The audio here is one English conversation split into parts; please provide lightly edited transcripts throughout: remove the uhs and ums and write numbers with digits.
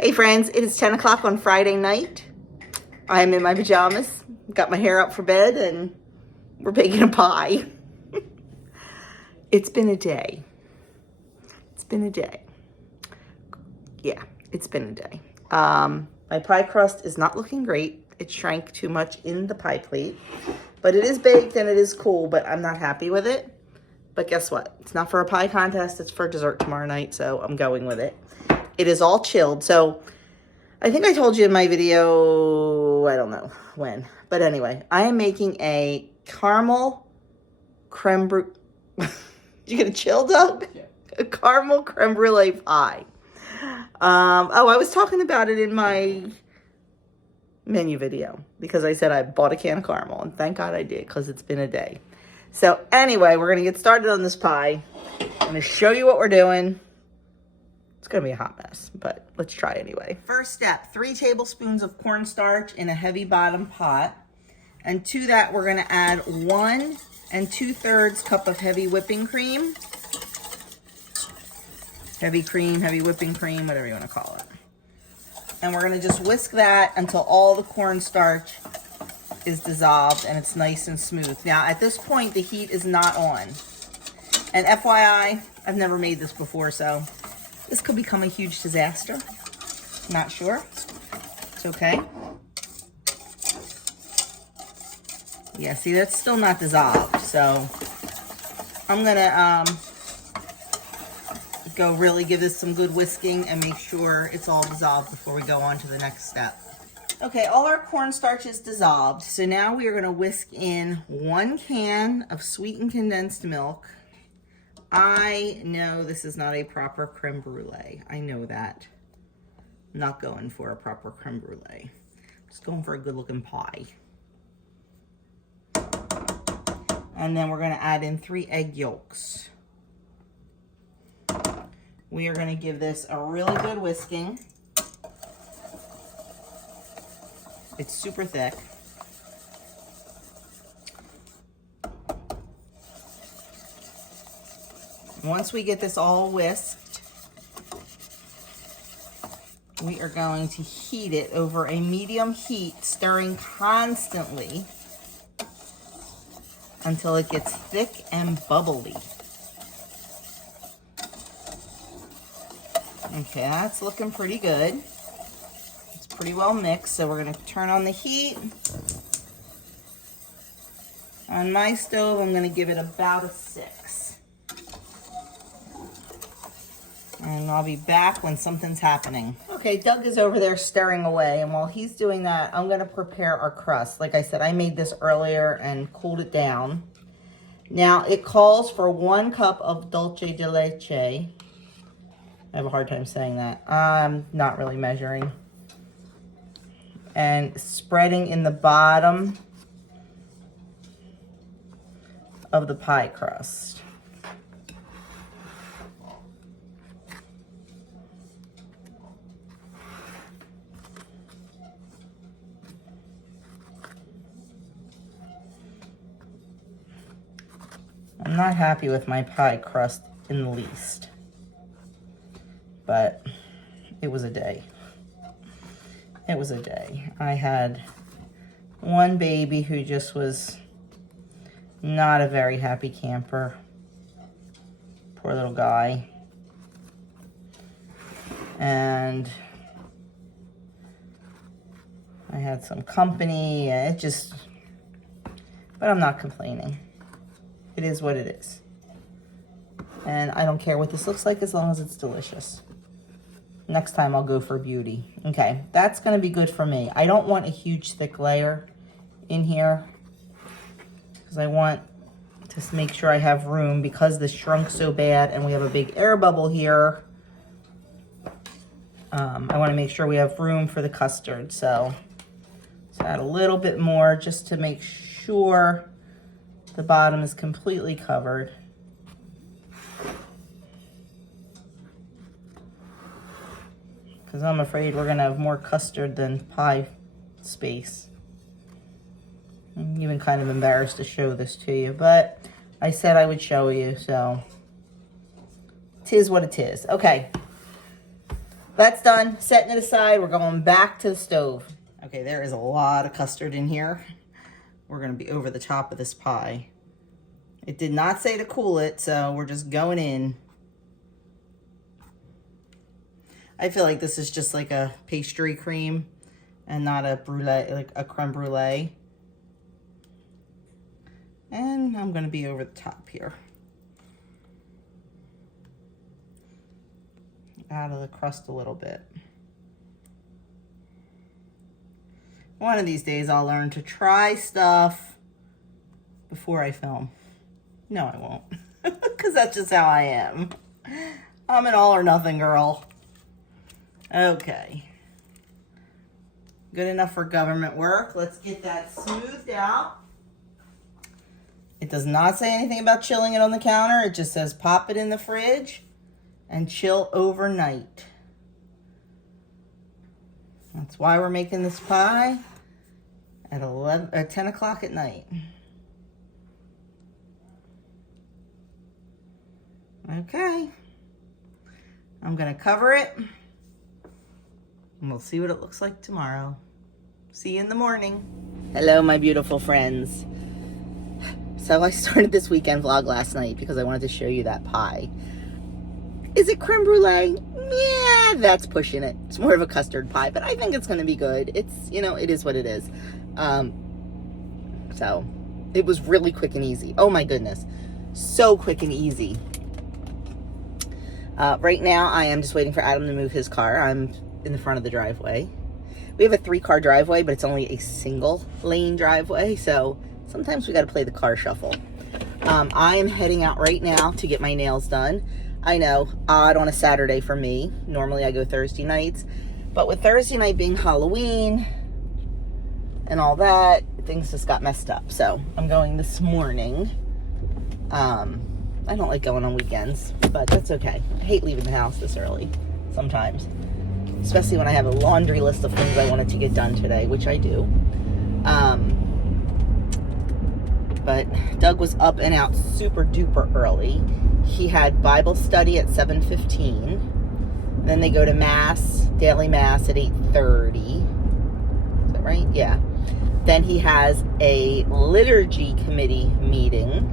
Hey friends, it is 10 o'clock on Friday night. I am in my pajamas, got my hair up for bed, and we're baking a pie. It's been a day. It's been a day. Yeah, it's been a day. My pie crust is not looking great. It shrank too much in the pie plate, but it is baked and it is cool, but I'm not happy with it. But guess what? It's not for a pie contest, it's for dessert tomorrow night, so I'm going with it. It is all chilled. So I think I told you in my video, I don't know when, but anyway, I am making a caramel creme brulee. You get a chill, Doug? Yeah. A caramel creme brulee pie. Oh, I was talking about it in my menu video because I said I bought a can of caramel, and thank God I did because it's been a day. So anyway, we're going to get started on this pie. I'm going to show you what we're doing. It's going to be a hot mess, but let's try anyway. First step, 3 tablespoons of cornstarch in a heavy bottom pot. And to that, we're going to add 1 2/3 cup of heavy whipping cream. Heavy cream, heavy whipping cream, whatever you want to call it. And we're going to just whisk that until all the cornstarch is dissolved and it's nice and smooth. Now, at this point, the heat is not on. And FYI, I've never made this before, so this could become a huge disaster. Not sure. It's okay. Yeah, see, that's still not dissolved. So I'm gonna go really give this some good whisking and make sure it's all dissolved before we go on to the next step. Okay, all our cornstarch is dissolved. So now we are gonna whisk in 1 can of sweetened condensed milk. I know this is not a proper creme brulee. I know that. I'm not going for a proper creme brulee. I'm just going for a good looking pie. And then we're gonna add in 3 egg yolks. We are gonna give this a really good whisking. It's super thick. Once we get this all whisked, we are going to heat it over a medium heat, stirring constantly until it gets thick and bubbly. Okay, that's looking pretty good. It's pretty well mixed, so we're going to turn on the heat. On my stove, I'm going to give it about a 6. And I'll be back when something's happening. Okay, Doug is over there stirring away, and while he's doing that, I'm going to prepare our crust. Like I said, I made this earlier and cooled it down. Now, it calls for 1 cup of dulce de leche. I have a hard time saying that. I'm not really measuring. And spreading in the bottom of the pie crust. I'm not happy with my pie crust in the least, but it was a day. It was a day. I had one baby who just was not a very happy camper. Poor little guy. And I had some company, and it just, but I'm not complaining. It is what it is. And I don't care what this looks like as long as it's delicious. Next time I'll go for beauty. Okay, that's gonna be good for me. I don't want a huge thick layer in here because I want to make sure I have room because this shrunk so bad and we have a big air bubble here. I wanna make sure we have room for the custard. So let's add a little bit more just to make sure the bottom is completely covered. Because I'm afraid we're gonna have more custard than pie space. I'm even kind of embarrassed to show this to you, but I said I would show you, so 'tis what it is. Okay. That's done. Setting it aside. We're going back to the stove. Okay, there is a lot of custard in here. We're going to be over the top of this pie. It did not say to cool it, so we're just going in. I feel like this is just like a pastry cream and not a brûlée, like a creme brulee. And I'm going to be over the top here. Out of the crust a little bit. One of these days I'll learn to try stuff before I film. No, I won't. Because that's just how I am. I'm an all or nothing girl. Okay. Good enough for government work. Let's get that smoothed out. It does not say anything about chilling it on the counter. It just says pop it in the fridge and chill overnight. That's why we're making this pie at 10 o'clock at night. Okay. I'm going to cover it. And we'll see what it looks like tomorrow. See you in the morning. Hello, my beautiful friends. So I started this weekend vlog last night because I wanted to show you that pie. Is it creme brulee? Yeah, that's pushing it. It's more of a custard pie, but I think it's going to be good. It's, you know, it is what it is. So it was really quick and easy. Oh my goodness. So quick and easy. Right now I am just waiting for Adam to move his car. I'm in the front of the driveway. We have a 3-car driveway, but it's only a single lane driveway. So sometimes we got to play the car shuffle. I am heading out right now to get my nails done. I know, odd on a Saturday for me. Normally I go Thursday nights, but with Thursday night being Halloween and all that, things just got messed up. So I'm going this morning. I don't like going on weekends, but that's okay. I hate leaving the house this early sometimes, especially when I have a laundry list of things I wanted to get done today, which I do. But Doug was up and out super duper early. He had Bible study at 7:15. Then they go to Mass, daily Mass at 8:30. Is that right? Yeah. Then he has a liturgy committee meeting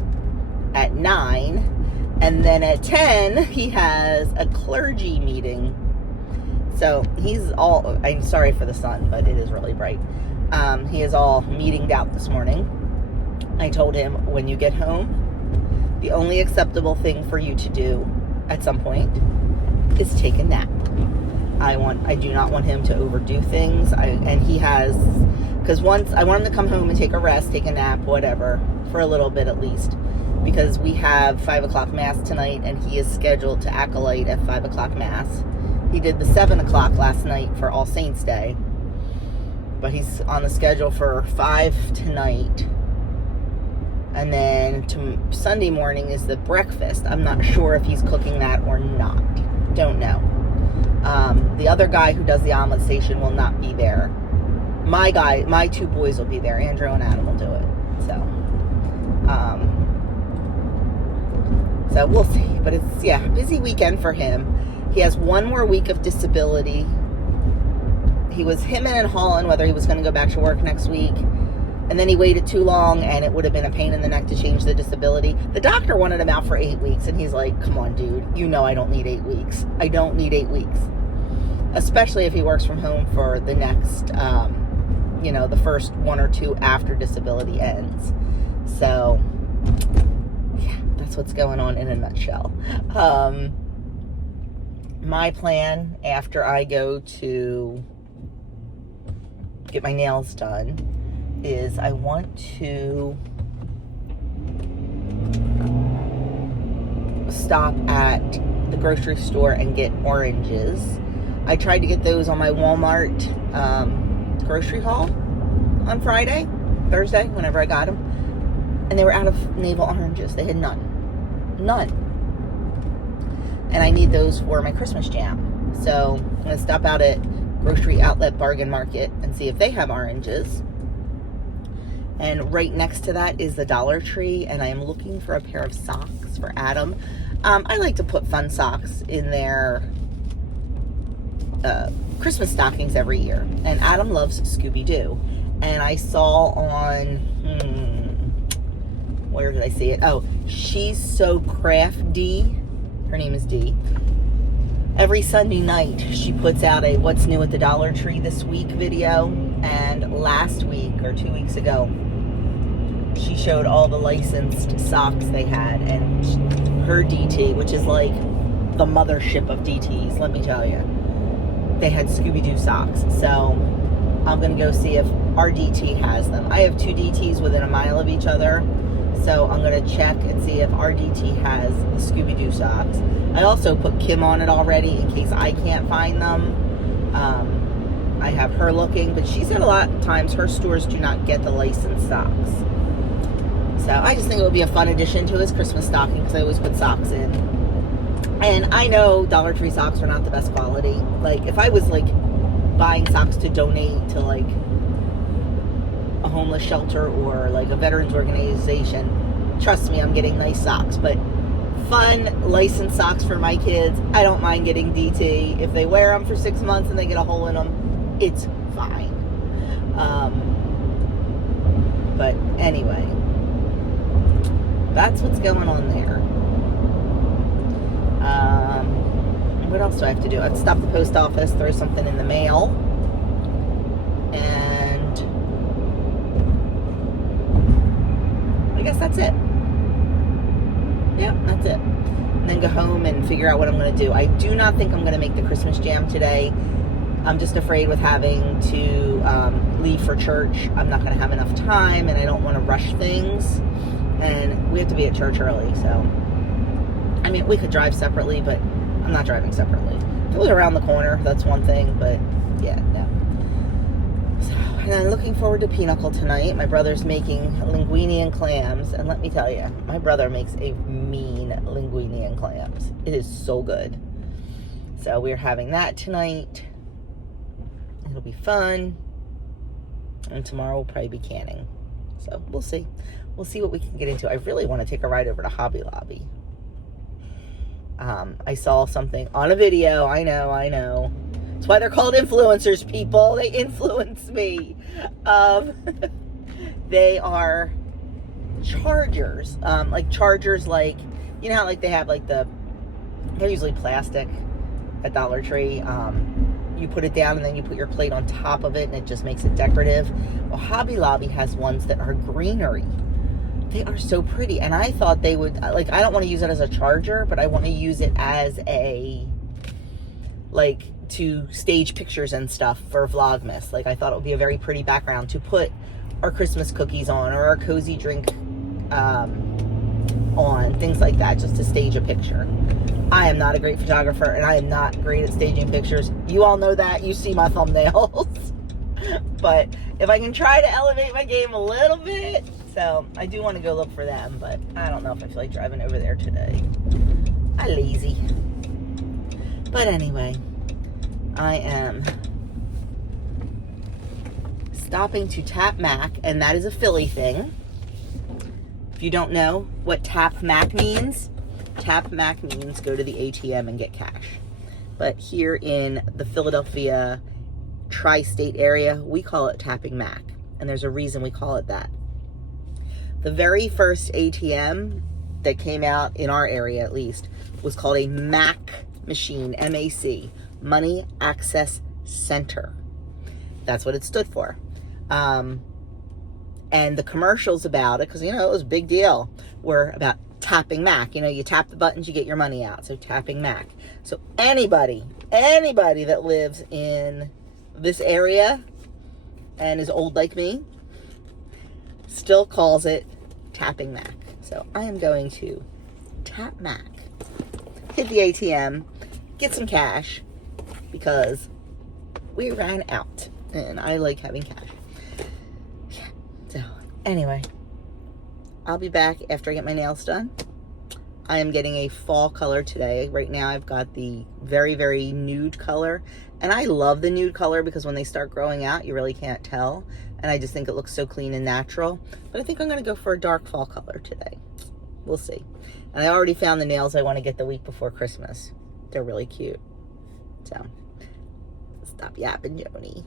at 9. And then at 10, he has a clergy meeting. So he's all, I'm sorry for the sun, but it is really bright. He is all meetinged out this morning. I told him, when you get home, the only acceptable thing for you to do at some point is take a nap. I do not want him to overdo things. And he has, because once I want him to come home and take a rest, take a nap, whatever, for a little bit at least. Because we have 5 o'clock Mass tonight, and he is scheduled to acolyte at 5 o'clock Mass. He did the 7 o'clock last night for All Saints Day. But he's on the schedule for 5 tonight. And then Sunday morning is the breakfast. I'm not sure if he's cooking that or not. Don't know. The other guy who does the omelet station will not be there. My 2 boys will be there. Andrew and Adam will do it. So we'll see. But it's, yeah, busy weekend for him. He has 1 more week of disability. He was hemming and hawing whether he was going to go back to work next week. And then he waited too long, and it would have been a pain in the neck to change the disability. The doctor wanted him out for 8 weeks, and he's like, come on, dude. You know I don't need 8 weeks. I don't need 8 weeks. Especially if he works from home for the next, the first 1 or 2 after disability ends. So, yeah, that's what's going on in a nutshell. My plan after I go to get my nails done is I want to stop at the grocery store and get oranges. I tried to get those on my Walmart grocery haul on Thursday, whenever I got them. And they were out of navel oranges. They had none. And I need those for my Christmas jam. So I'm going to stop out at Grocery Outlet Bargain Market and see if they have oranges. And right next to that is the Dollar Tree, and I am looking for a pair of socks for Adam. I like to put fun socks in their Christmas stockings every year, and Adam loves Scooby-Doo. And I saw on, where did I see it? Oh, She's So Crafty. Her name is Dee. Every Sunday night, she puts out a What's New at the Dollar Tree this week video. And last week, or 2 weeks ago, she showed all the licensed socks they had. And her DT, which is like the mothership of DTs, let me tell you, they had Scooby-Doo socks. So I'm going to go see if our DT has them. I have 2 DTs within a mile of each other. So I'm going to check and see if our DT has the Scooby-Doo socks. I also put Kim on it already in case I can't find them. I have her looking, but she said a lot of times her stores do not get the licensed socks. So I just think it would be a fun addition to his Christmas stocking because I always put socks in. And I know Dollar Tree socks are not the best quality. Like, if I was, like, buying socks to donate to, like, a homeless shelter or, like, a veterans organization, trust me, I'm getting nice socks. But fun, licensed socks for my kids, I don't mind getting DT. If they wear them for 6 months and they get a hole in them, it's fine. But anyway, that's what's going on there. What else do I have to do? I have to stop the post office, throw something in the mail, and I guess that's it. Yeah, that's it. And then go home and figure out what I'm going to do. I do not think I'm going to make the Christmas jam today. I'm just afraid with having to leave for church, I'm not going to have enough time, and I don't want to rush things. And we have to be at church early, so I mean, we could drive separately, but I'm not driving separately. If it was around the corner, that's one thing, but yeah, no. So, and I'm looking forward to Pinochle tonight. My brother's making linguine and clams, and let me tell you, my brother makes a mean linguine and clams. It is so good. So we're having that tonight. It'll be fun. And tomorrow we'll probably be canning. So we'll see. We'll see what we can get into. I really want to take a ride over to Hobby Lobby. I saw something on a video. I know. That's why they're called influencers, people. They influence me. They are chargers. Like chargers, like, you know how like they have like they're usually plastic at Dollar Tree. You put it down and then you put your plate on top of it and it just makes it decorative. Well, Hobby Lobby has ones that are greenery. They are so pretty, and I thought they would, like, I don't want to use it as a charger, but I want to use it as a, like, to stage pictures and stuff for Vlogmas. Like, I thought it would be a very pretty background to put our Christmas cookies on, or our cozy drink on, things like that, just to stage a picture. I am not a great photographer, and I am not great at staging pictures. You all know that. You see my thumbnails. But if I can try to elevate my game a little bit, so I do want to go look for them, but I don't know if I feel like driving over there today. I'm lazy. But anyway, I am stopping to Tap Mac, and that is a Philly thing. If you don't know what Tap Mac means go to the ATM and get cash. But here in the Philadelphia tri-state area, we call it Tapping Mac, and there's a reason we call it that. The very first ATM that came out in our area, at least, was called a MAC machine, M-A-C, Money Access Center. That's what it stood for. And the commercials about it, because, you know, it was a big deal, were about Tapping Mac. You know, you tap the buttons, you get your money out. So Tapping Mac. So anybody that lives in this area and is old like me still calls it Tapping Mac. So I am going to Tap Mac, hit the ATM, get some cash, because we ran out and I like having cash. Yeah. So anyway, I'll be back after I get my nails done. I am getting a fall color today. Right now I've got the very, very nude color. And I love the nude color because when they start growing out, you really can't tell. And I just think it looks so clean and natural. But I think I'm going to go for a dark fall color today. We'll see. And I already found the nails I want to get the week before Christmas. They're really cute. So Stop yapping, Joni.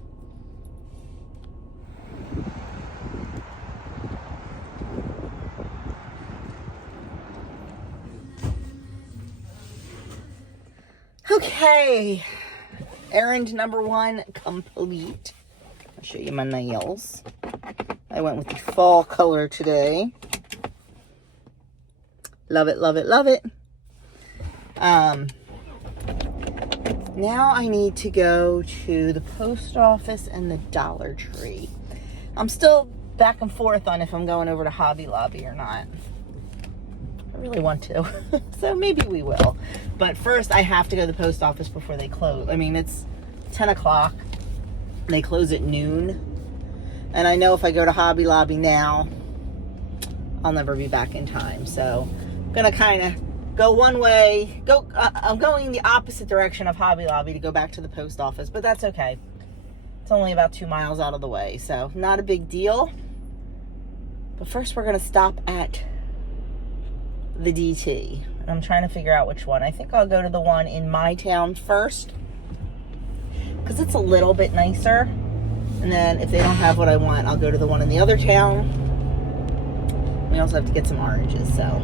Okay, errand number 1 complete. I'll show you my nails. I went with the fall color today. Love it, love it, love it. Now I need to go to the post office and the Dollar Tree. I'm still back and forth on if I'm going over to Hobby Lobby or not. I really want to, so maybe we will. But first I have to go to the post office before they close. I mean, it's 10 o'clock. They close at noon. And I know if I go to Hobby Lobby now, I'll never be back in time. So I'm gonna kind of go one way, I'm going the opposite direction of Hobby Lobby to go back to the post office, but that's okay. It's only about 2 miles out of the way, so not a big deal. But first we're gonna stop at the DT. I'm trying to figure out which one. I think I'll go to the one in my town first, because it's a little bit nicer. And then if they don't have what I want, I'll go to the one in the other town. We also have to get some oranges, so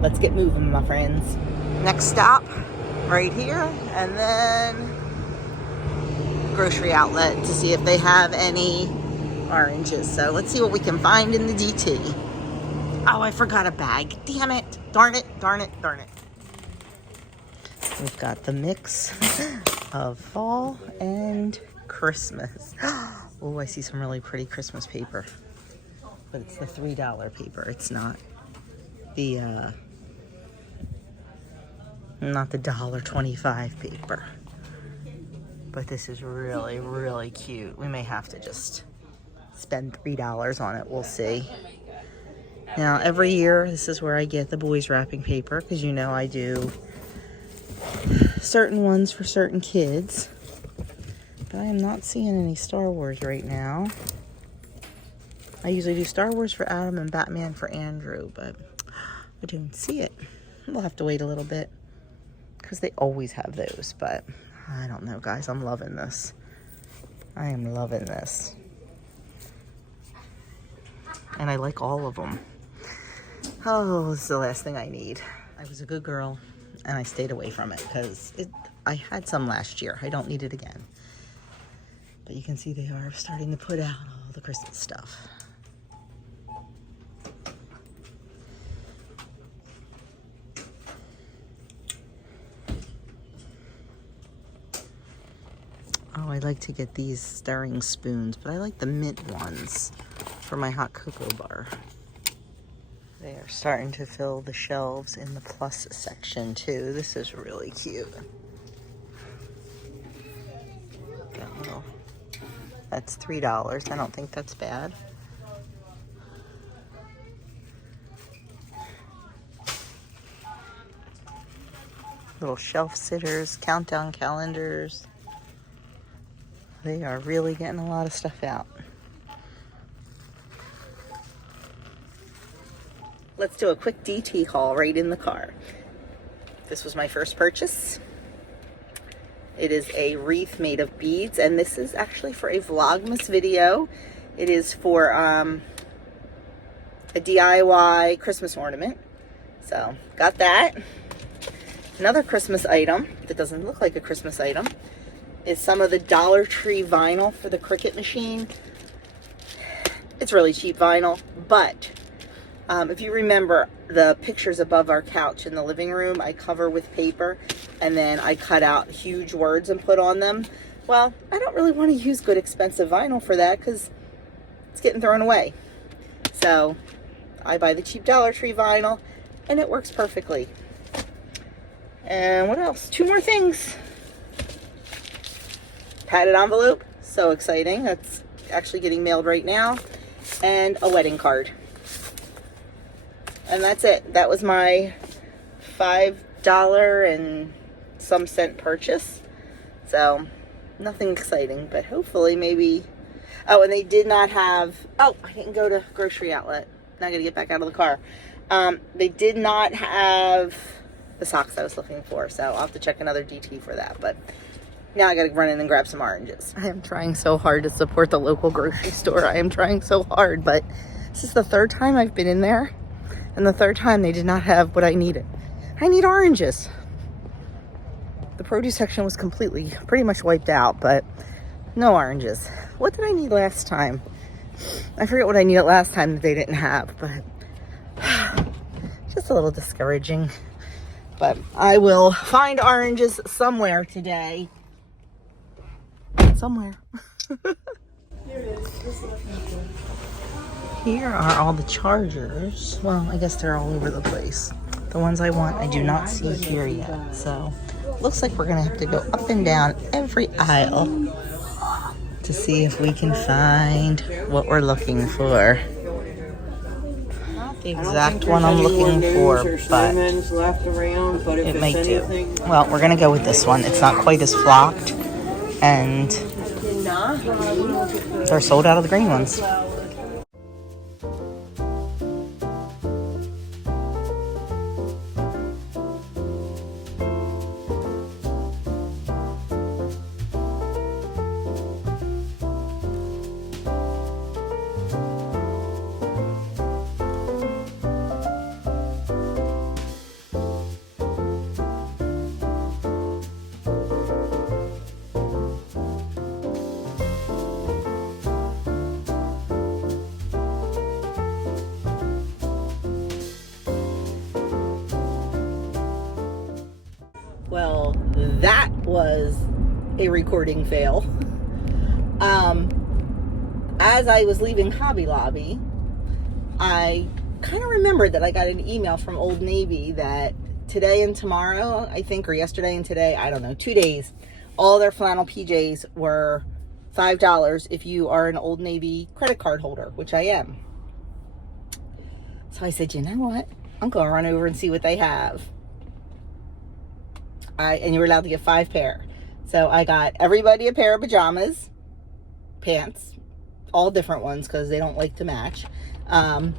let's get moving, my friends. Next stop, right here, and then grocery outlet to see if they have any oranges. So let's see what we can find in the DT. Oh, I forgot a bag. Damn it. Darn it, darn it, darn it. We've got the mix of fall and Christmas. Oh, I see some really pretty Christmas paper. But it's the $3 paper. It's not the $1.25 paper. But this is really, really cute. We may have to just spend $3 on it. We'll see. Now, every year, this is where I get the boys wrapping paper, because you know I do certain ones for certain kids. But I am not seeing any Star Wars right now. I usually do Star Wars for Adam and Batman for Andrew, but I don't see it. We'll have to wait a little bit, because they always have those, but I don't know, guys. I'm loving this. I am loving this. And I like all of them. Oh, this is the last thing I need. I was a good girl, and I stayed away from it, because I had some last year. I don't need it again. But you can see they are starting to put out all the Christmas stuff. Oh, I like to get these stirring spoons, but I like the mint ones for my hot cocoa bar. They are starting to fill the shelves in the plus section too. This is really cute. Got a little, that's $3. I don't think that's bad. Little shelf sitters, countdown calendars. They are really getting a lot of stuff out. Let's do a quick DT haul right in the car. This was my first purchase. It is a wreath made of beads, and this is actually for a Vlogmas video. It is for a DIY Christmas ornament. So, got that. Another Christmas item that doesn't look like a Christmas item is some of the Dollar Tree vinyl for the Cricut machine. It's really cheap vinyl, but if you remember the pictures above our couch in the living room, I cover with paper, and then I cut out huge words and put on them. Well, I don't really want to use good expensive vinyl for that, because it's getting thrown away. So I buy the cheap Dollar Tree vinyl, and it works perfectly. And what else? 2 more things. Padded envelope, so exciting. That's actually getting mailed right now. And a wedding card. And that's it. That was my $5 and some cent purchase. So, nothing exciting, but hopefully maybe... Oh, and they did not have... Oh, I didn't go to grocery outlet. Now I gotta get back out of the car. They did not have the socks I was looking for, so I'll have to check another DT for that. But Now I gotta run in and grab some oranges. I am trying so hard to support the local grocery store. I am trying so hard, but this is the third time I've been in there, and the third time they did not have what I needed. I need oranges. The produce section was pretty much wiped out, but no oranges. What did I need last time? I forget what I needed last time that they didn't have, but just a little discouraging. But I will find oranges somewhere today. Somewhere. Here are all the chargers. Well, I guess they're all over the place. The ones I want, I do not see here yet. So, looks like we're gonna have to go up and down every aisle to see if we can find what we're looking for. Not the exact one I'm looking for, but it might do. Well, we're gonna go with this one. It's not quite as flocked, and they're sold out of the green ones. Well, that was a recording fail. As I was leaving Hobby Lobby, I kind of remembered that I got an email from Old Navy that today and tomorrow, I think, or yesterday and today, I don't know, 2 days, all their flannel PJs were $5 if you are an Old Navy credit card holder, which I am. So I said, you know what? I'm going to run over and see what they have. And you were allowed to get 5 pair. So I got everybody a pair of pajamas, pants, all different ones because they don't like to match. I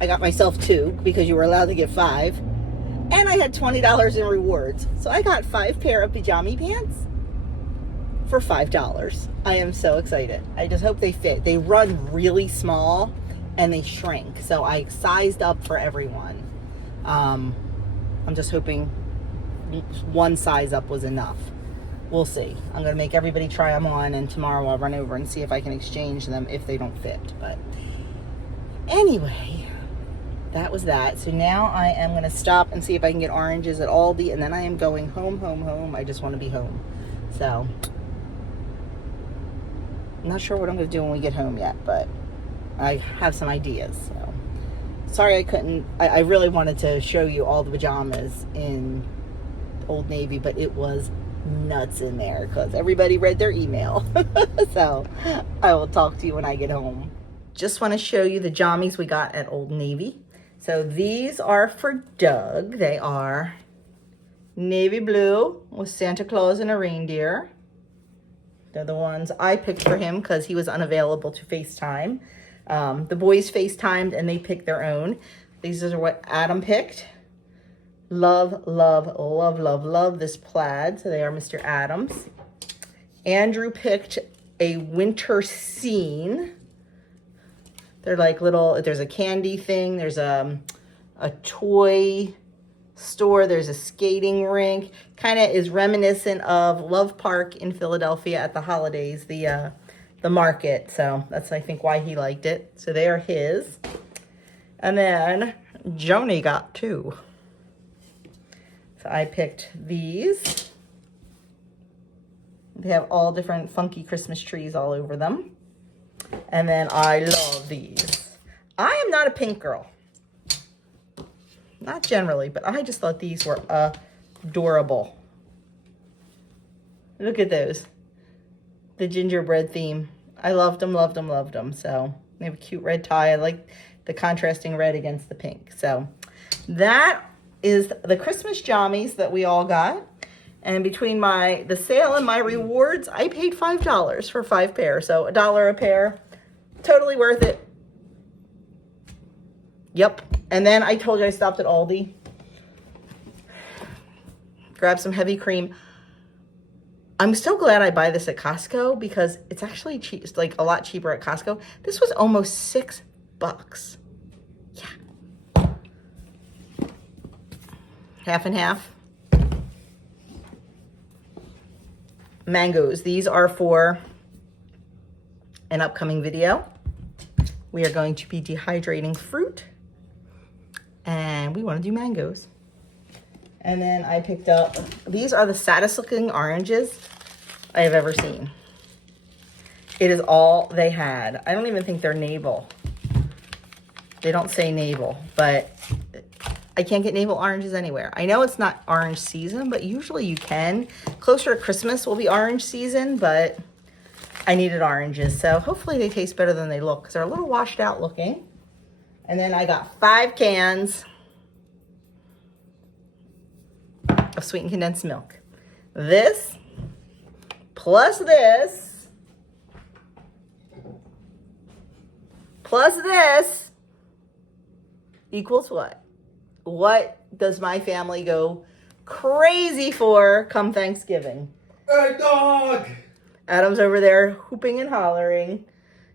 got myself 2 because you were allowed to get 5. And I had $20 in rewards. So I got 5 pair of pajama pants for $5. I am so excited. I just hope they fit. They run really small and they shrink. So I sized up for everyone. I'm just hoping one size up was enough. We'll see. I'm going to make everybody try them on, and tomorrow I'll run over and see if I can exchange them if they don't fit. But anyway, that was that. So now I am going to stop and see if I can get oranges at Aldi, and then I am going home. I just want to be home. So I'm not sure what I'm going to do when we get home yet, but I have some ideas. So sorry I couldn't. I really wanted to show you all the pajamas in Old Navy, but it was nuts in there because everybody read their email. So I will talk to you when I get home. Just want to show you the jammies we got at Old Navy. So these are for Doug. They are navy blue with Santa Claus and a reindeer. They're the ones I picked for him because he was unavailable to FaceTime. The boys FaceTimed and they picked their own. These are what Adam picked. Love this plaid. So they are Mr. Adams. Andrew picked a winter scene. They're like little, there's a candy thing. There's a toy store. There's a skating rink. Kind of is reminiscent of Love Park in Philadelphia at the holidays, the market. So that's, I think, why he liked it. So they are his. And then Joni got 2. So I picked these. They have all different funky Christmas trees all over them. And then I love these. I am not a pink girl. Not generally, but I just thought these were adorable. Look at those. The gingerbread theme. I loved them. So they have a cute red tie. I like the contrasting red against the pink. So that is the Christmas jammies that we all got. And between the sale and my rewards, I paid $5 for 5 pair. So $1 a pair. Totally worth it. Yep. And then I told you I stopped at Aldi. Grabbed some heavy cream. I'm so glad I buy this at Costco because it's actually cheap. It's like a lot cheaper at Costco. This was almost $6. Yeah. Half and half. Mangoes. These are for an upcoming video. We are going to be dehydrating fruit and we want to do mangoes. And then I picked up, these are the saddest looking oranges I have ever seen. It is all they had. I don't even think they're navel. They don't say navel, but I can't get navel oranges anywhere. I know it's not orange season, but usually you can. Closer to Christmas will be orange season, but I needed oranges. So hopefully they taste better than they look because they're a little washed out looking. And then I got 5 cans of sweetened condensed milk. This plus this plus this equals what? What does my family go crazy for come Thanksgiving? Eggnog! Adam's over there hooping and hollering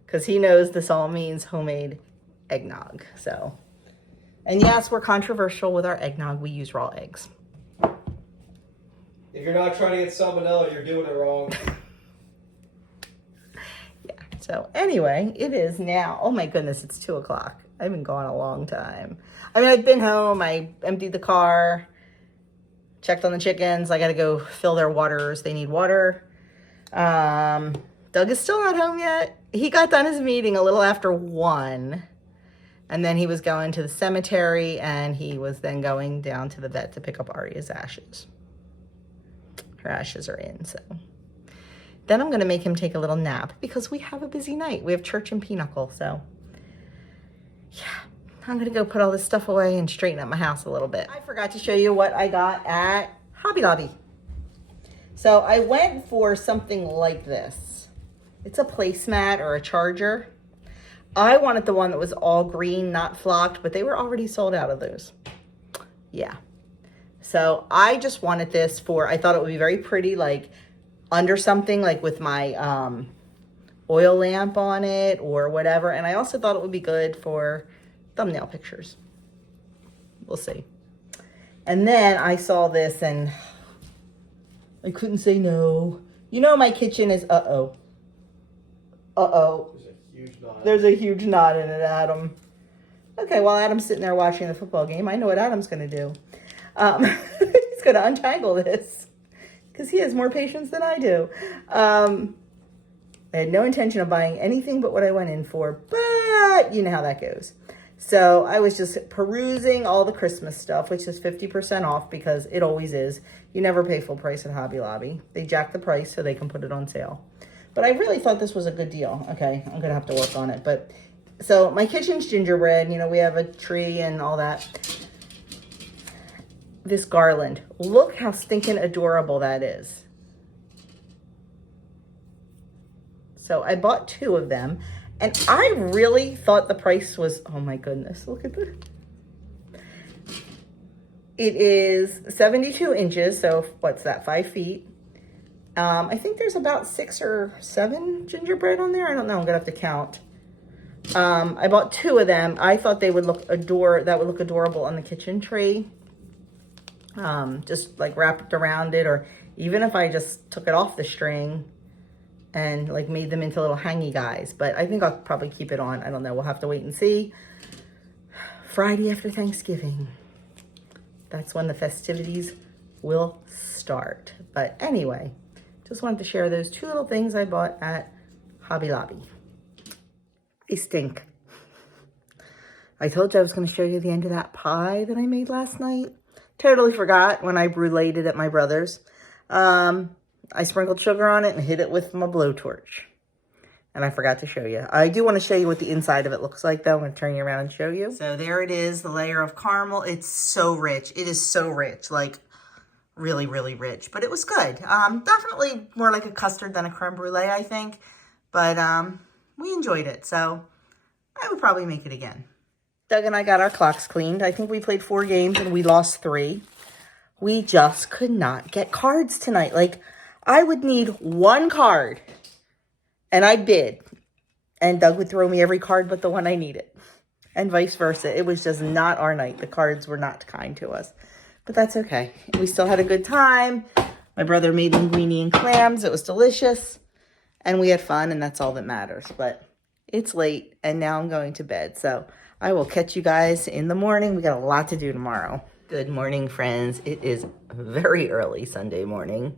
because he knows this all means homemade eggnog. So, and yes, we're controversial with our eggnog. We use raw eggs. If you're not trying to get salmonella, you're doing it wrong. Yeah. So anyway, it is now. Oh my goodness, it's 2 o'clock. I've been gone a long time. I mean, I've been home. I emptied the car, checked on the chickens. I got to go fill their waters. They need water. Doug is still not home yet. He got done his meeting a little after 1. And then he was going to the cemetery and he was then going down to the vet to pick up Arya's ashes. Her ashes are in, so. Then I'm going to make him take a little nap because we have a busy night. We have church in Pinnacle, so. Yeah, I'm going to go put all this stuff away and straighten up my house a little bit. I forgot to show you what I got at Hobby Lobby. So I went for something like this. It's a placemat or a charger. I wanted the one that was all green, not flocked, but they were already sold out of those. Yeah. So I just wanted this for, I thought it would be very pretty, like under something like with my oil lamp on it or whatever. And I also thought it would be good for thumbnail pictures. We'll see. And then I saw this and I couldn't say no. You know my kitchen is uh-oh. Uh-oh. There's a huge knot. There's a huge knot in it, Adam. Okay, while Adam's sitting there watching the football game, I know what Adam's going to do. He's going to untangle this because he has more patience than I do. I had no intention of buying anything but what I went in for, but you know how that goes. So I was just perusing all the Christmas stuff, which is 50% off because it always is. You never pay full price at Hobby Lobby. They jack the price so they can put it on sale. But I really thought this was a good deal. Okay, I'm going to have to work on it. But so my kitchen's gingerbread. You know, we have a tree and all that. This garland. Look how stinking adorable that is. So I bought 2 of them. And I really thought the price was, oh my goodness, look at this. It is 72 inches. So what's that, 5 feet? I think there's about 6 or 7 gingerbread on there. I don't know. I'm going to have to count. I bought 2 of them. I thought they would look that would look adorable on the kitchen tree. Just like wrapped around it, or even if I just took it off the string and like made them into little hangy guys. But I think I'll probably keep it on. I don't know. We'll have to wait and see. Friday after Thanksgiving. That's when the festivities will start. But anyway, just wanted to share those 2 little things I bought at Hobby Lobby. They stink. I told you I was going to show you the end of that pie that I made last night. Totally forgot when I brûlée it at my brother's. I sprinkled sugar on it and hit it with my blowtorch. And I forgot to show you. I do want to show you what the inside of it looks like, though. I'm going to turn you around and show you. So there it is, the layer of caramel. It's so rich. It is so rich, like really, really rich. But it was good. Definitely more like a custard than a creme brulee, I think. But we enjoyed it, so I would probably make it again. Doug and I got our clocks cleaned. I think we played 4 games and we lost 3. We just could not get cards tonight. Like, I would need one card and I'd bid. And Doug would throw me every card but the one I needed. And vice versa. It was just not our night. The cards were not kind to us. But that's okay. We still had a good time. My brother made linguine and clams. It was delicious. And we had fun, and that's all that matters. But it's late, and now I'm going to bed. So I will catch you guys in the morning. We got a lot to do tomorrow. Good morning, friends. It is very early Sunday morning.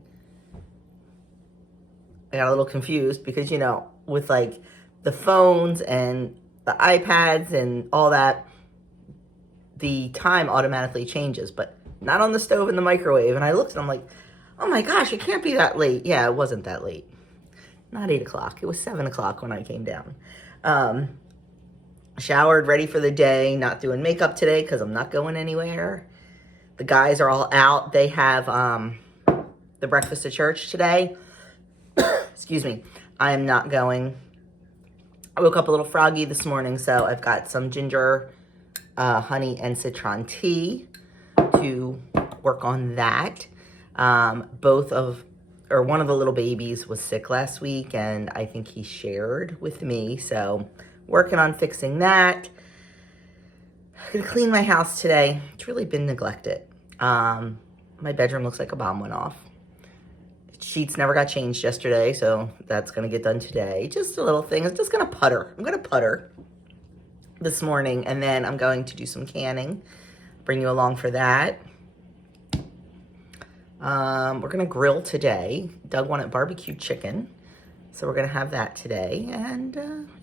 I got a little confused because, you know, with like the phones and the iPads and all that, the time automatically changes, but not on the stove and the microwave. And I looked and I'm like, oh my gosh, it can't be that late. Yeah, it wasn't that late. Not 8 o'clock. It was 7 o'clock when I came down. Showered, ready for the day, not doing makeup today because I'm not going anywhere. The guys are all out. They have the breakfast at church today. Excuse me. I am not going. I woke up a little froggy this morning, so I've got some ginger, honey, and citron tea to work on that. One of the little babies was sick last week, and I think he shared with me, so working on fixing that. I'm gonna clean my house today. It's really been neglected. My bedroom looks like a bomb went off. Sheets never got changed yesterday, so that's gonna get done today. Just a little thing. I'm just gonna putter. I'm gonna putter this morning, and then I'm going to do some canning. Bring you along for that. We're gonna grill today. Doug wanted barbecue chicken, so we're gonna have that today. And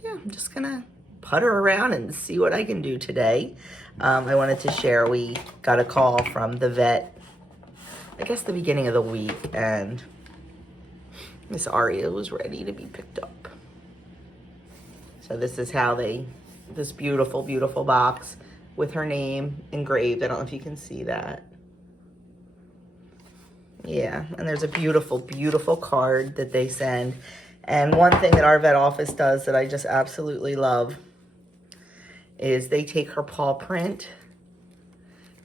yeah, I'm just gonna putter around and see what I can do today. I wanted to share, we got a call from the vet, I guess the beginning of the week, and Miss Aria was ready to be picked up. So this is how this beautiful, beautiful box with her name engraved. I don't know if you can see that. Yeah, and there's a beautiful, beautiful card that they send. And one thing that our vet office does that I just absolutely love is they take her paw print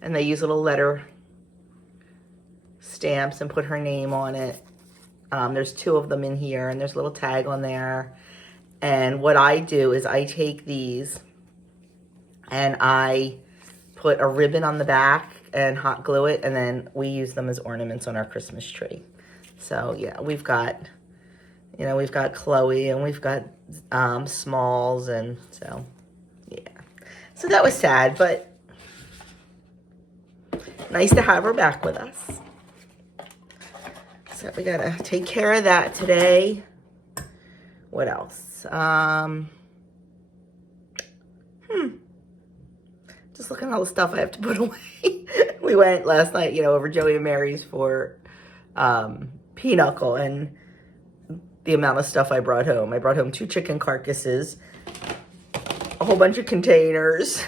and they use little letter stamps and put her name on it. There's 2 of them in here, and there's a little tag on there. And what I do is I take these and I put a ribbon on the back and hot glue it, and then we use them as ornaments on our Christmas tree. So yeah, we've got Chloe, and we've got Smalls, and so yeah. So that was sad, but nice to have her back with us. So we gotta take care of that today. What else? Just looking at all the stuff I have to put away. We went last night, over Joey and Mary's for pinochle, and the amount of stuff I brought home. I brought home 2 chicken carcasses, a whole bunch of containers.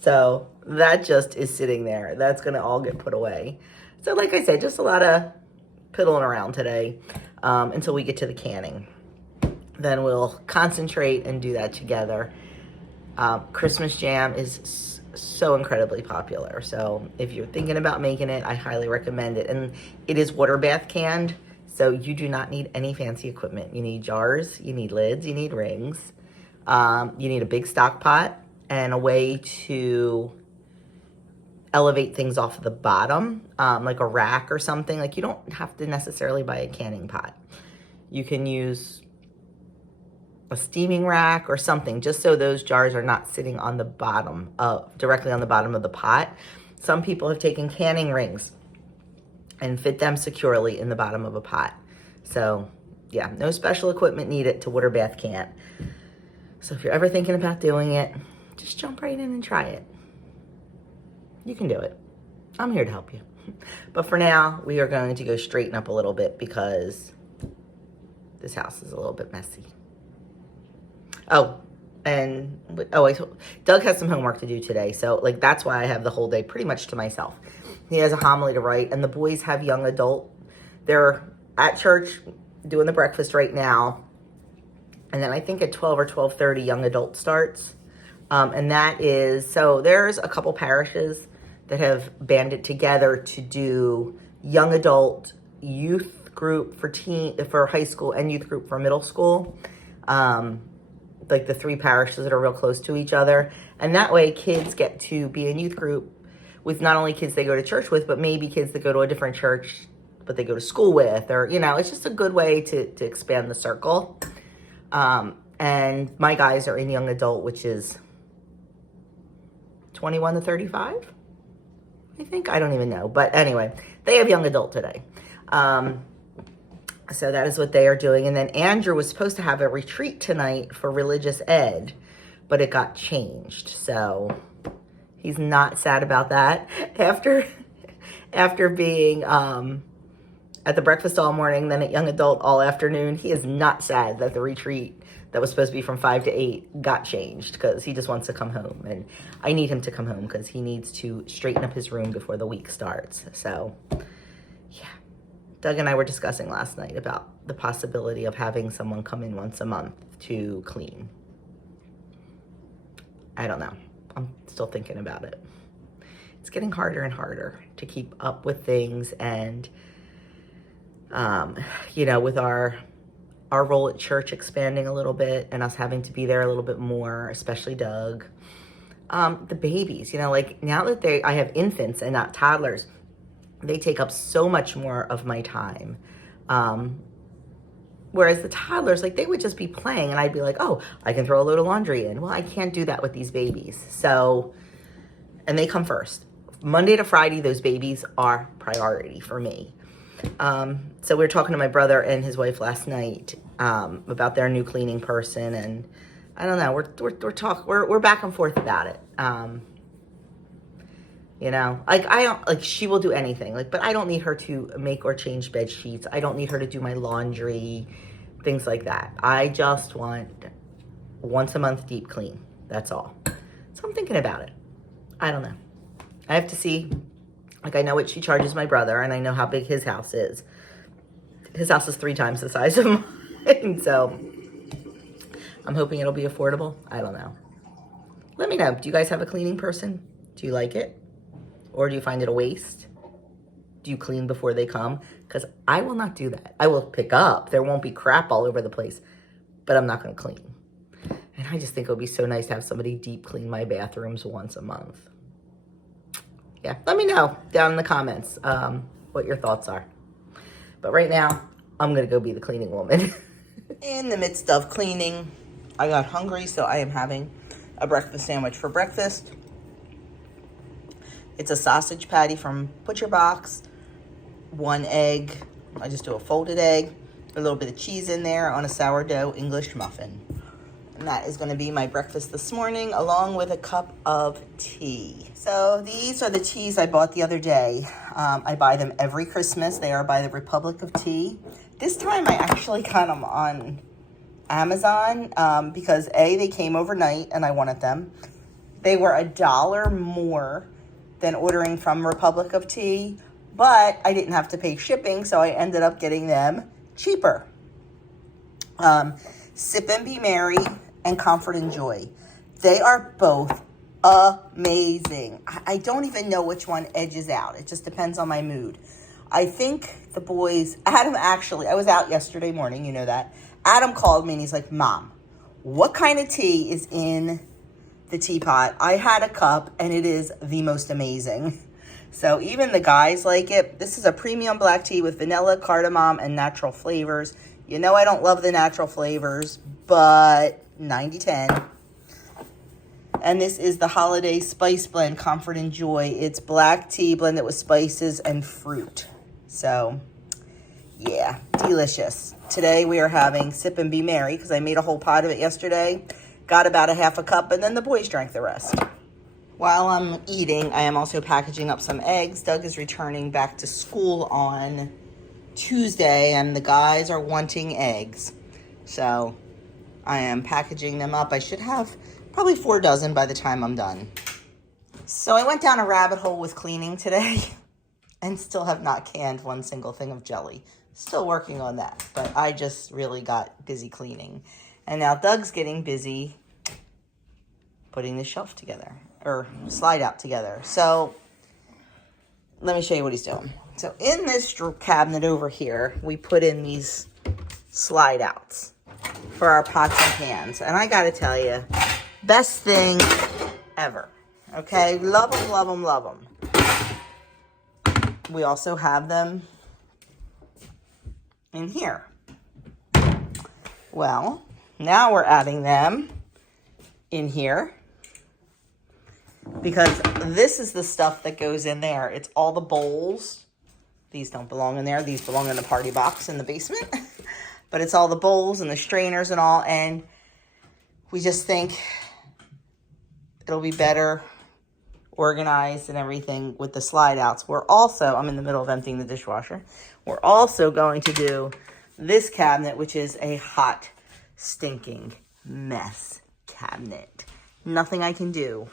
So that just is sitting there. That's gonna all get put away. So like I said, just a lot of piddling around today until we get to the canning. Then we'll concentrate and do that together. Christmas jam is so incredibly popular. So if you're thinking about making it, I highly recommend it. And it is water bath canned, so you do not need any fancy equipment. You need jars, you need lids, you need rings. You need a big stock pot and a way to elevate things off of the bottom, like a rack or something. Like, you don't have to necessarily buy a canning pot. You can use a steaming rack or something, just so those jars are not sitting on the bottom, directly on the bottom of the pot. Some people have taken canning rings and fit them securely in the bottom of a pot. So yeah, no special equipment needed to water bath can. So if you're ever thinking about doing it, just jump right in and try it. You can do it. I'm here to help you. But for now, we are going to go straighten up a little bit because this house is a little bit messy. Doug has some homework to do today. So like, that's why I have the whole day pretty much to myself. He has a homily to write, and the boys have young adult. They're at church doing the breakfast right now. And then I think at 12 or 12:30, young adult starts. And that is, so there's a couple parishes that have banded together to do young adult youth group for high school and youth group for middle school. Like the 3 parishes that are real close to each other. And that way kids get to be in youth group with not only kids they go to church with, but maybe kids that go to a different church, but they go to school with, or, you know, it's just a good way to expand the circle. And my guys are in young adult, which is 21 to 35, I think. I don't even know. But anyway, they have young adult today. So that is what they are doing. And then Andrew was supposed to have a retreat tonight for religious ed, but it got changed. So he's not sad about that. After being at the breakfast all morning, then at young adult all afternoon, he is not sad that the retreat that was supposed to be from 5 to 8 got changed, because he just wants to come home. And I need him to come home because he needs to straighten up his room before the week starts. So yeah. Doug and I were discussing last night about the possibility of having someone come in once a month to clean. I don't know. I'm still thinking about it. It's getting harder and harder to keep up with things, and, you know, with our role at church expanding a little bit and us having to be there a little bit more, especially Doug. The babies, you know, like now that I have infants and not toddlers, they take up so much more of my time. Whereas the toddlers, like, they would just be playing and I'd be like, oh, I can throw a load of laundry in. Well, I can't do that with these babies. So, and they come first. Monday to Friday, those babies are priority for me. So we were talking to my brother and his wife last night about their new cleaning person, and I don't know, we're back and forth about it. You know, like she will do anything, like, but I don't need her to make or change bed sheets. I don't need her to do my laundry, things like that. I just want once a month deep clean. That's all. So I'm thinking about it. I don't know. I have to see. Like, I know what she charges my brother, and I know how big his house is. His house is 3 times the size of mine, so I'm hoping it'll be affordable. I don't know. Let me know. Do you guys have a cleaning person? Do you like it? Or do you find it a waste? Do you clean before they come? Because I will not do that. I will pick up. There won't be crap all over the place, but I'm not going to clean. And I just think it would be so nice to have somebody deep clean my bathrooms once a month. Yeah, let me know down in the comments what your thoughts are. But right now, I'm going to go be the cleaning woman. In the midst of cleaning, I got hungry, so I am having a breakfast sandwich for breakfast. It's a sausage patty from Butcher Box, 1 egg. I just do a folded egg, a little bit of cheese in there on a sourdough English muffin. And that is going to be my breakfast this morning, along with a cup of tea. So these are the teas I bought the other day. I buy them every Christmas. They are by the Republic of Tea. This time I actually got them on Amazon because A, they came overnight and I wanted them. They were $1 more than ordering from Republic of Tea, but I didn't have to pay shipping, so I ended up getting them cheaper. Sip and Be Merry and Comfort and Joy. They are both amazing. I don't even know which one edges out. It just depends on my mood. I think the boys, Adam actually, I was out yesterday morning, you know that. Adam called me and he's like, Mom, what kind of tea is in the teapot? I had a cup and it is the most amazing. So even the guys like it. This is a premium black tea with vanilla, cardamom, and natural flavors. You know I don't love the natural flavors, but 90-10. And this is the Holiday Spice Blend, Comfort and Joy. It's black tea blended with spices and fruit. So, yeah, delicious. Today we are having Sip and Be Merry because I made a whole pot of it yesterday. Got about a half a cup, and then the boys drank the rest. While I'm eating, I am also packaging up some eggs. Doug is returning back to school on Tuesday, and the guys are wanting eggs. So I am packaging them up. I should have probably 4 dozen by the time I'm done. So I went down a rabbit hole with cleaning today and still have not canned one single thing of jelly. Still working on that, but I just really got busy cleaning. And now Doug's getting busy putting the shelf together, or slide out together. So let me show you what he's doing. So in this cabinet over here, we put in these slide outs for our pots and pans. And I gotta tell you, best thing ever. Okay, love them, love them, love them. We also have them in here. Well, now we're adding them in here because this is the stuff that goes in there. It's all the bowls. These don't belong in there. These belong in the party box in the basement. But it's all the bowls and the strainers and all. And we just think it'll be better organized and everything with the slide outs. We're also, I'm in the middle of emptying the dishwasher. We're also going to do this cabinet, which is a hot, stinking mess cabinet. Nothing I can do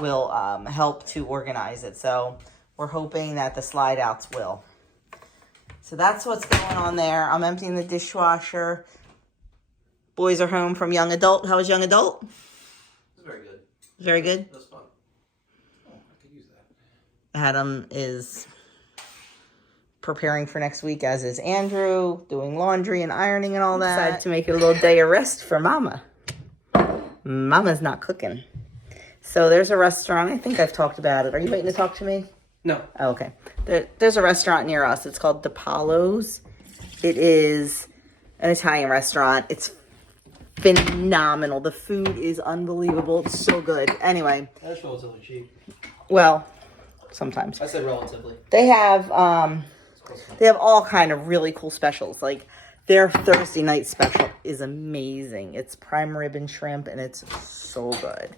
will help to organize it. So we're hoping that the slide outs will. So that's what's going on there. I'm emptying the dishwasher. Boys are home from young adult. How was young adult? It was very good. Very good? It was fun. Oh, I could use that. Adam is preparing for next week, as is Andrew, doing laundry and ironing and all that. Decided to make it a little day of rest for Mama. Mama's not cooking. So there's a restaurant. I think I've talked about it. Are you waiting to talk to me? No. Oh, okay. There's a restaurant near us. It's called DePaulo's. It is an Italian restaurant. It's phenomenal. The food is unbelievable. It's so good. Anyway. That's relatively cheap. Well, sometimes. I said relatively. They have all kind of really cool specials. Like their Thursday night special is amazing. It's prime rib and shrimp, and it's so good.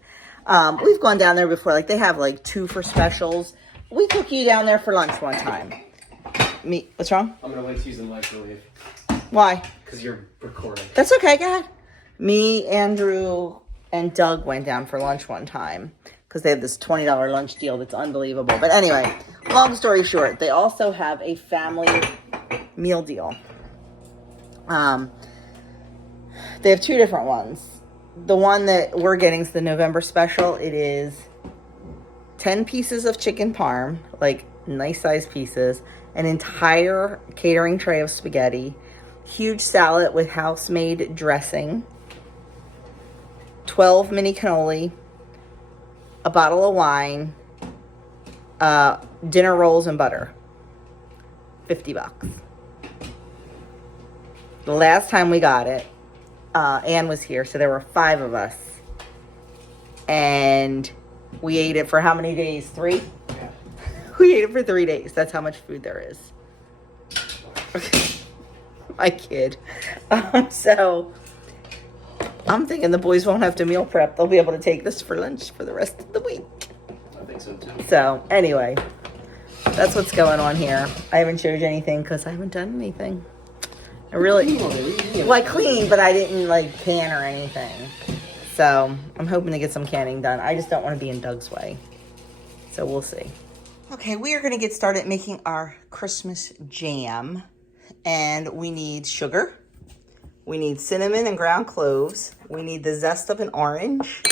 We've gone down there before. Like they have like 2 for specials. We took you down there for lunch one time. What's wrong? I'm gonna wait to use the microwave. Why? Because you're recording. That's okay. Go ahead. Me, Andrew, and Doug went down for lunch one time because they have this $20 lunch deal that's unbelievable. But anyway, long story short, they also have a family meal deal. They have 2 different ones. The one that we're getting is the November special. It is 10 pieces of chicken parm, like nice sized pieces, an entire catering tray of spaghetti, huge salad with house-made dressing, 12 mini cannoli, a bottle of wine, dinner rolls and butter. $50. The last time we got it, Anne was here, so there were 5 of us. And we ate it for how many days? 3? Yeah. We ate it for 3 days. That's how much food there is. My kid. So I'm thinking the boys won't have to meal prep. They'll be able to take this for lunch for the rest of the week. I think so too. So anyway, that's what's going on here. I haven't showed you anything because I haven't done anything. I really, well, I cleaned, but I didn't like pan or anything. So I'm hoping to get some canning done. I just don't want to be in Doug's way. So we'll see. Okay, we are going to get started making our Christmas jam. And we need sugar. We need cinnamon and ground cloves. We need the zest of an orange.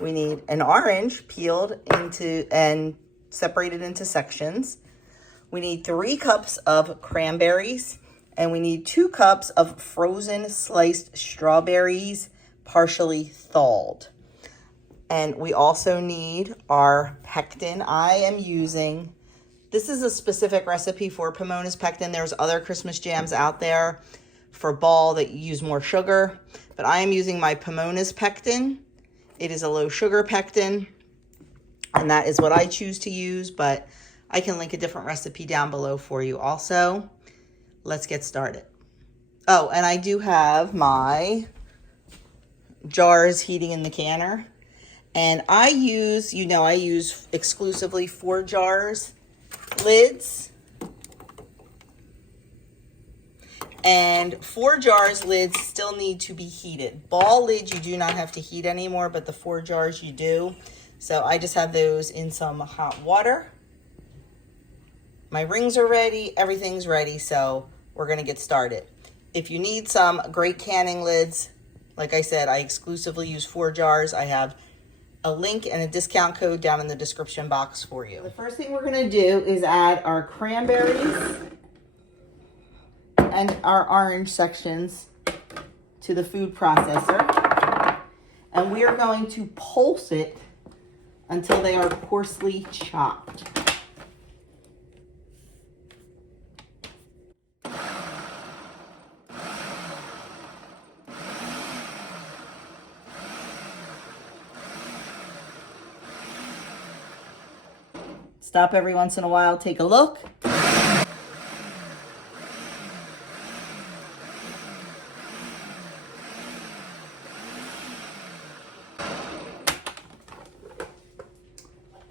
We need an orange peeled into and separated into sections. We need 3 cups of cranberries. And we need 2 cups of frozen sliced strawberries, partially thawed. And we also need our pectin. I am using, this is a specific recipe for Pomona's pectin. There's other Christmas jams out there for ball that use more sugar, but I am using my Pomona's pectin. It is a low sugar pectin, and that is what I choose to use, but I can link a different recipe down below for you also. Let's get started. Oh, and I do have my jars heating in the canner. And I use, I use exclusively 4 jars lids. And 4 jars lids still need to be heated. Ball lids you do not have to heat anymore, but the 4 jars you do. So I just have those in some hot water. My rings are ready, everything's ready, so we're gonna get started. If you need some great canning lids, like I said, I exclusively use 4 jars. I have a link and a discount code down in the description box for you. The first thing we're gonna do is add our cranberries and our orange sections to the food processor. And we are going to pulse it until they are coarsely chopped. Stop every once in a while, take a look.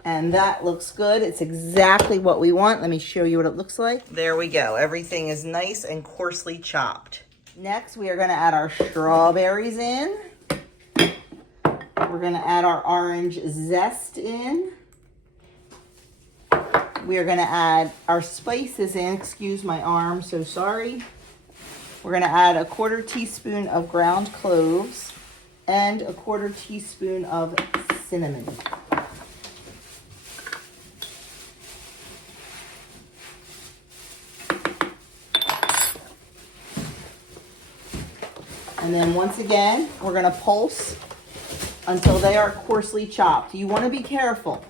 And that looks good. It's exactly what we want. Let me show you what it looks like. There we go. Everything is nice and coarsely chopped. Next, we are going to add our strawberries in. We're going to add our orange zest in. We are going to add our spices in. Excuse my arm, so sorry. We're going to add a 1/4 teaspoon of ground cloves and a 1/4 teaspoon of cinnamon. And then once again, we're going to pulse until they are coarsely chopped. You want to be careful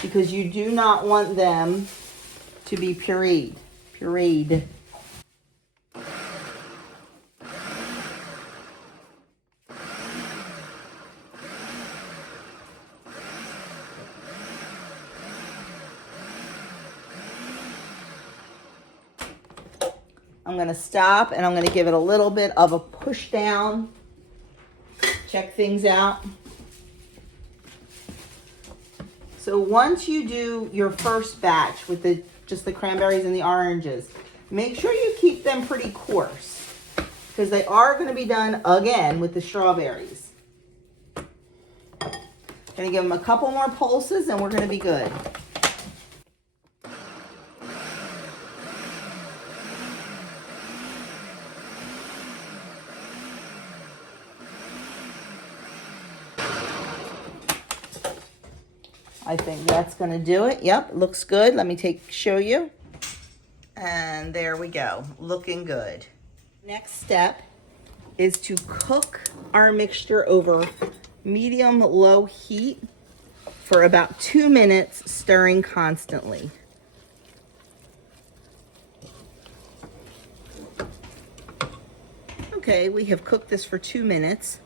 because you do not want them to be pureed. I'm going to stop and I'm going to give it a little bit of a push down. Check things out. So once you do your first batch with just the cranberries and the oranges, make sure you keep them pretty coarse because they are going to be done again with the strawberries. Going to give them a couple more pulses and we're going to be good. I think that's going to do it. Yep, looks good. Let me show you. And there we go, looking good. Next step is to cook our mixture over medium-low heat for about 2 minutes, stirring constantly. Okay, we have cooked this for 2 minutes.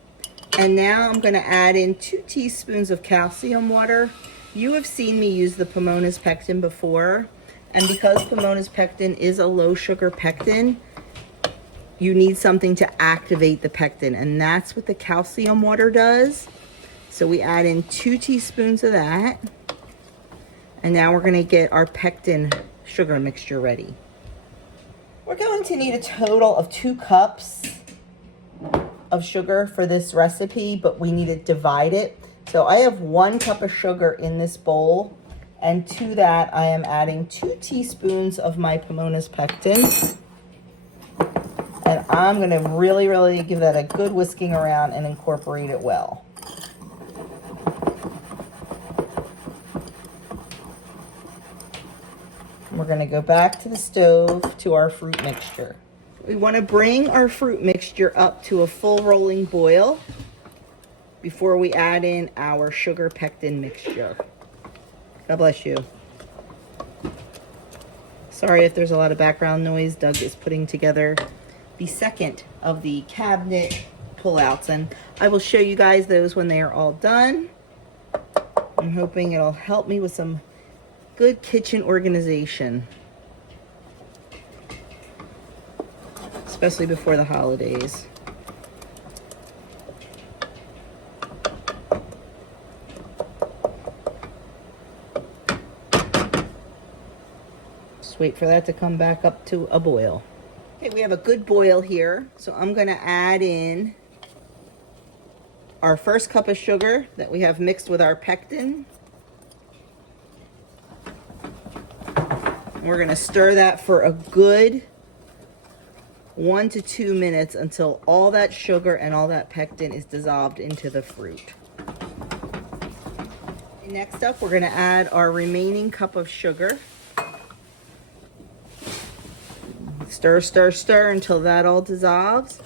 And now I'm going to add in 2 teaspoons of calcium water. You have seen me use the Pomona's pectin before, and because Pomona's pectin is a low sugar pectin, you need something to activate the pectin, and that's what the calcium water does. So we add in 2 teaspoons of that, and now we're going to get our pectin sugar mixture ready. We're going to need a total of 2 cups of sugar for this recipe, but we need to divide it. So I have 1 cup of sugar in this bowl, and to that I am adding 2 teaspoons of my Pomona's pectin. And I'm going to really give that a good whisking around and incorporate it well. And we're going to go back to the stove to our fruit mixture. We want to bring our fruit mixture up to a full rolling boil before we add in our sugar pectin mixture. God bless you. Sorry if there's a lot of background noise. Doug is putting together the second of the cabinet pullouts, and I will show you guys those when they are all done. I'm hoping it'll help me with some good kitchen organization, especially before the holidays. Just wait for that to come back up to a boil. Okay, we have a good boil here, so I'm going to add in our first cup of sugar that we have mixed with our pectin. We're going to stir that for a good 1 to 2 minutes until all that sugar and all that pectin is dissolved into the fruit. Next up, we're gonna add our remaining cup of sugar. Stir, stir, stir until that all dissolves.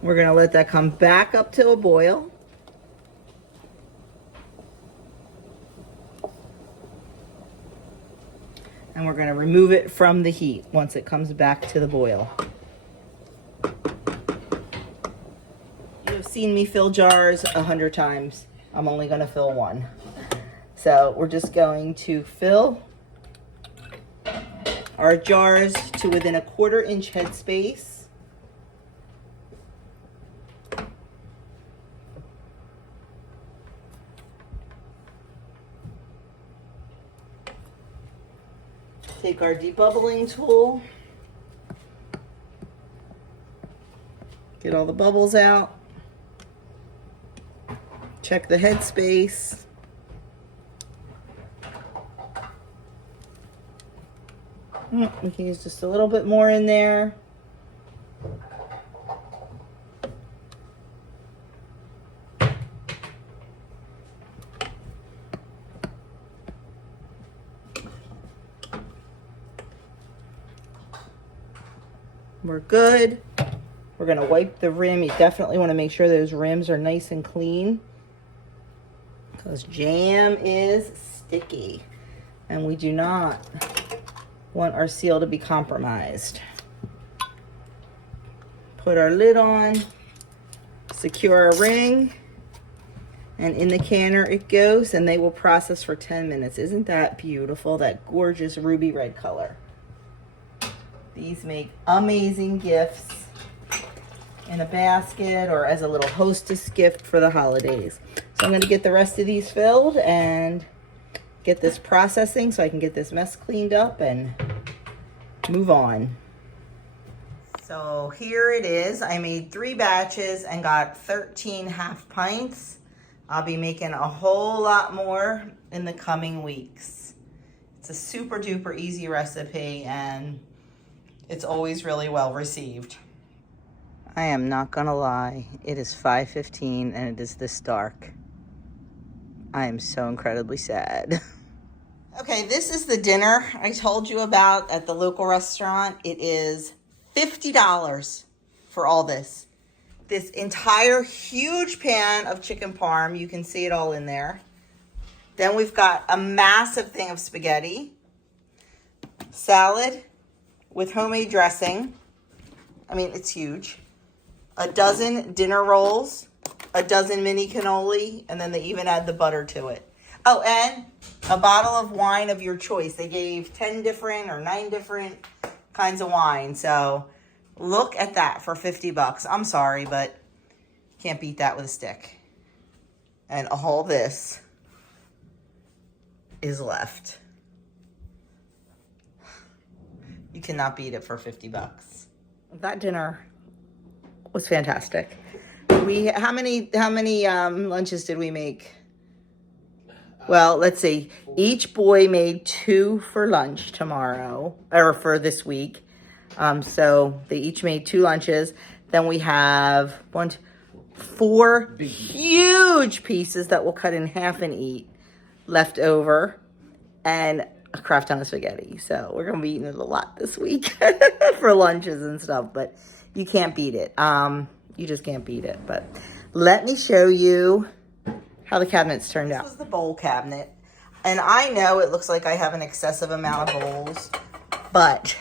We're gonna let that come back up to a boil. And we're gonna remove it from the heat once it comes back to the boil. You have seen me fill jars 100 times. I'm only gonna fill one. So we're just going to fill our jars to within a 1/4 inch headspace. Take our debubbling tool, get all the bubbles out, check the headspace. We can use just a little bit more in there. We're good. We're gonna wipe the rim. You definitely wanna make sure those rims are nice and clean because jam is sticky and we do not want our seal to be compromised. Put our lid on, secure our ring, and in the canner it goes, and they will process for 10 minutes. Isn't that beautiful? That gorgeous ruby red color. These make amazing gifts in a basket or as a little hostess gift for the holidays. So I'm going to get the rest of these filled and get this processing so I can get this mess cleaned up and move on. So here it is. I made 3 batches and got 13 half pints. I'll be making a whole lot more in the coming weeks. It's a super duper easy recipe and it's always really well received. I am not gonna lie, it is 5:15 and it is this dark. I am so incredibly sad. Okay, this is the dinner I told you about at the local restaurant. It is $50 for all this. This entire huge pan of chicken parm, you can see it all in there. Then we've got a massive thing of spaghetti, salad with homemade dressing. I mean, it's huge. A dozen dinner rolls, a dozen mini cannoli, and then they even add the butter to it. Oh, and a bottle of wine of your choice. They gave 10 different or 9 different kinds of wine. So look at that for 50 bucks. I'm sorry, but can't beat that with a stick. And all this is left. You cannot beat it for 50 bucks. That dinner was fantastic. How many lunches did we make? Well, let's see. Each boy made 2 for lunch tomorrow, or for this week. So they each made 2 lunches. Then we have 4 huge pieces that we'll cut in half and eat left over, and a crap ton of spaghetti. So we're gonna be eating it a lot this week for lunches and stuff, but you can't beat it. You just can't beat it. But let me show you how the cabinets turned out. This was the bowl cabinet, and I know it looks like I have an excessive amount of bowls, but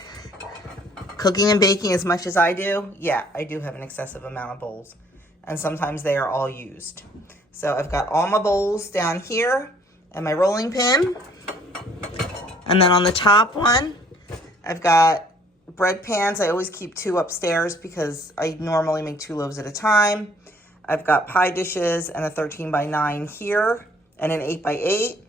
cooking and baking as much as I do, yeah, I do have an excessive amount of bowls, and sometimes they are all used. So I've got all my bowls down here and my rolling pin. And then on the top one, I've got bread pans. I always keep 2 upstairs because I normally make 2 loaves at a time. I've got pie dishes and a 13x9 here and an 8x8.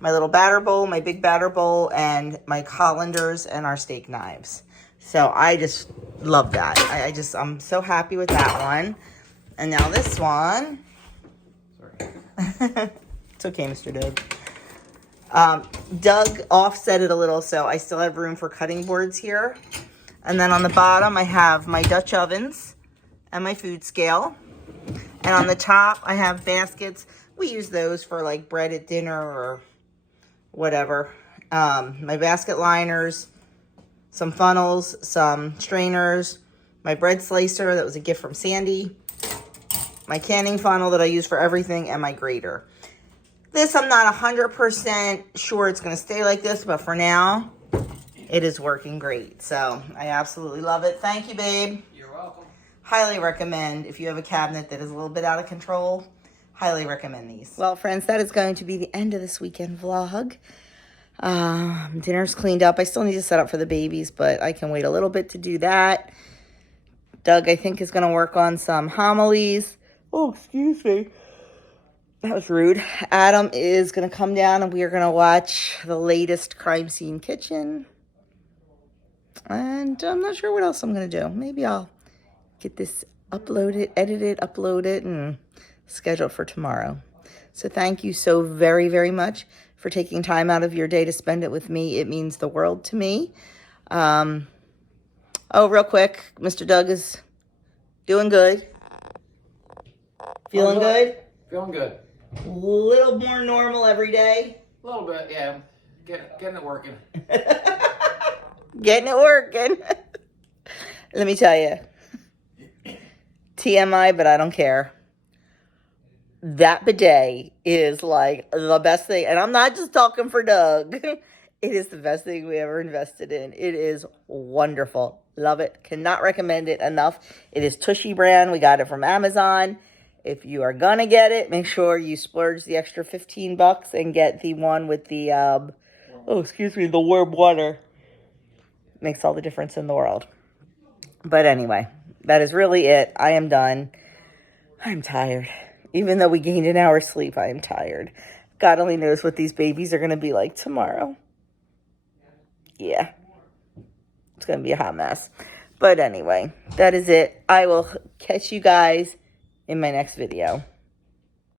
My little batter bowl, my big batter bowl, and my colanders and our steak knives. So I just love that. I'm so happy with that one. And now this one. Sorry. It's okay, Mr. Doug. Doug offset it a little, so I still have room for cutting boards here. And then on the bottom, I have my Dutch ovens and my food scale. And on the top, I have baskets. We use those for like bread at dinner or whatever. My basket liners, some funnels, some strainers, my bread slicer that was a gift from Sandy, my canning funnel that I use for everything, and my grater. This, I'm not 100% sure it's going to stay like this, but for now, it is working great. So I absolutely love it. Thank you, babe. You're welcome. Highly recommend if you have a cabinet that is a little bit out of control. Highly recommend these. Well, friends, that is going to be the end of this weekend vlog. Dinner's cleaned up. I still need to set up for the babies, but I can wait a little bit to do that. Doug, I think, is going to work on some homilies. Oh, excuse me. That was rude. Adam is going to come down and we are going to watch the latest crime scene kitchen. And I'm not sure what else I'm going to do. Maybe I'll get this uploaded, edit it, upload it, and schedule it for tomorrow. So thank you so very, very much for taking time out of your day to spend it with me. It means the world to me. Oh, real quick, Mr. Doug is doing good. Feeling good? Feeling good. A little more normal every day. A little bit, yeah. Getting it working. Getting it working. Let me tell you. TMI, but I don't care. That bidet is like the best thing. And I'm not just talking for Doug. It is the best thing we ever invested in. It is wonderful. Love it. Cannot recommend it enough. It is Tushy brand. We got it from Amazon. If you are going to get it, make sure you splurge the extra $15 and get the one with the, the warm water. Makes all the difference in the world. But anyway, that is really it. I am done. I'm tired. Even though we gained an hour's sleep, I am tired. God only knows what these babies are going to be like tomorrow. Yeah. It's going to be a hot mess. But anyway, that is it. I will catch you guys in my next video.